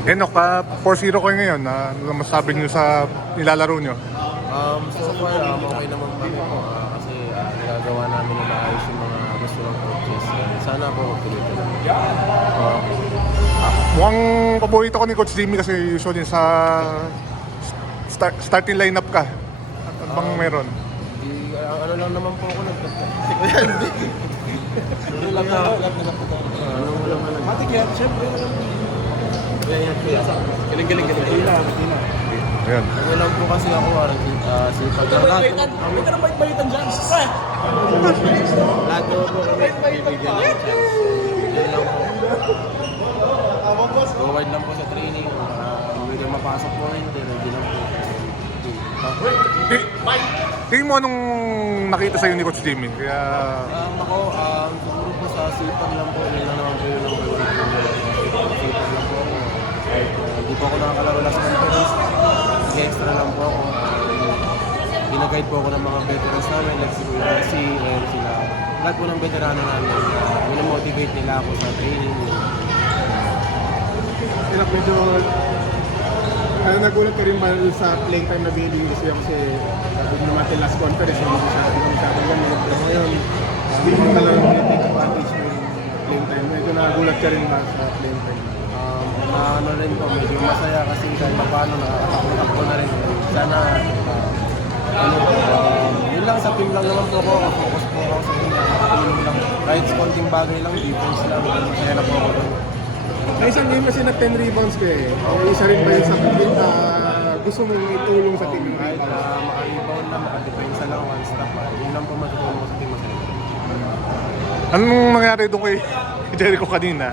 Enok, 4-0 kayo ngayon. Ano masasabi nyo sa nilalaro nyo? So far, okay naman kami po kasi nagagawa namin na maayos yung mga gusto ng coaches. Sana po magtuloy lang. Mukhang paborito ko ni Coach Jimmy kasi usually sa starting lineup ka. Ano bang meron? Ano lang naman po ako nagtatapos. Ano lang ako. Ano lang naman. Matik yan, syempre. Galing. Ayan. Ano lang po kasi ako, sipag lang. Lahat Huwag ka balitan dyan. lahat po kami bibigyan ng chance. Yan lang po. Forward lang po sa training. Pwede mapasok po rin. Ready lang po. Tingin mo anong nakita sa'yo ni Coach Jimmy? Kaya... Siguro po sa sipag lang po. Yun lang naman po yung number one po. Sipag lang po ako. Hindi po ako nakakalaro last conference. Extra lang po ako. Ginaguide po ako ng mga veterans namin, like si Kuya Rasi, and sila. Lahat po ng veterano namin. Minomotivate nila ako sa training. Medyo nagulat ka rin ba sa playing time na binibigay ko siya kasi sabi naman natin last conference hindi masyadong ganun. Pero ngayon, hindi mo talagang take advantage ng playing time. Medyo nagulat ka rin ba sa playing time? Ano rin po, medyo masaya kasi kahit pa paano nakakatakbo na rin. Sana, yun lang sa team lang naman po ako, focus po ako sa team, nakakatulong lang. Kahit konting bagay lang, defense lang, masaya na po ako doon. Sa isang game kasi na 10 rebounds ka eh. Isa rin ba yun sa team na gusto mong itulong sa team yung Kahit rebounds? maka-rebound lang, maka-defense lang, one stop, yun lang po matutulong ko sa team masaya. Anong nangyari doon kay Jericho kanina?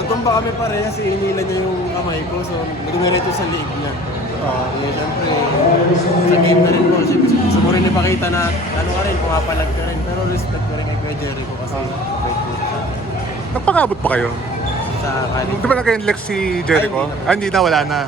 Natumba kami pareha kasi hinila niya yung kamay ko, so nagmireto sa leeg niya. Siyempre, sa game na rin po, gusto mo rin ipakita na ano ka rin, pumapalag ka rin, pero respect ko rin kay Kuya Jericho kasi great po sa Nagpakabot pa kayo? sa Di ba nag-enlex si Jericho? Ay, hindi na. Hindi na, wala na.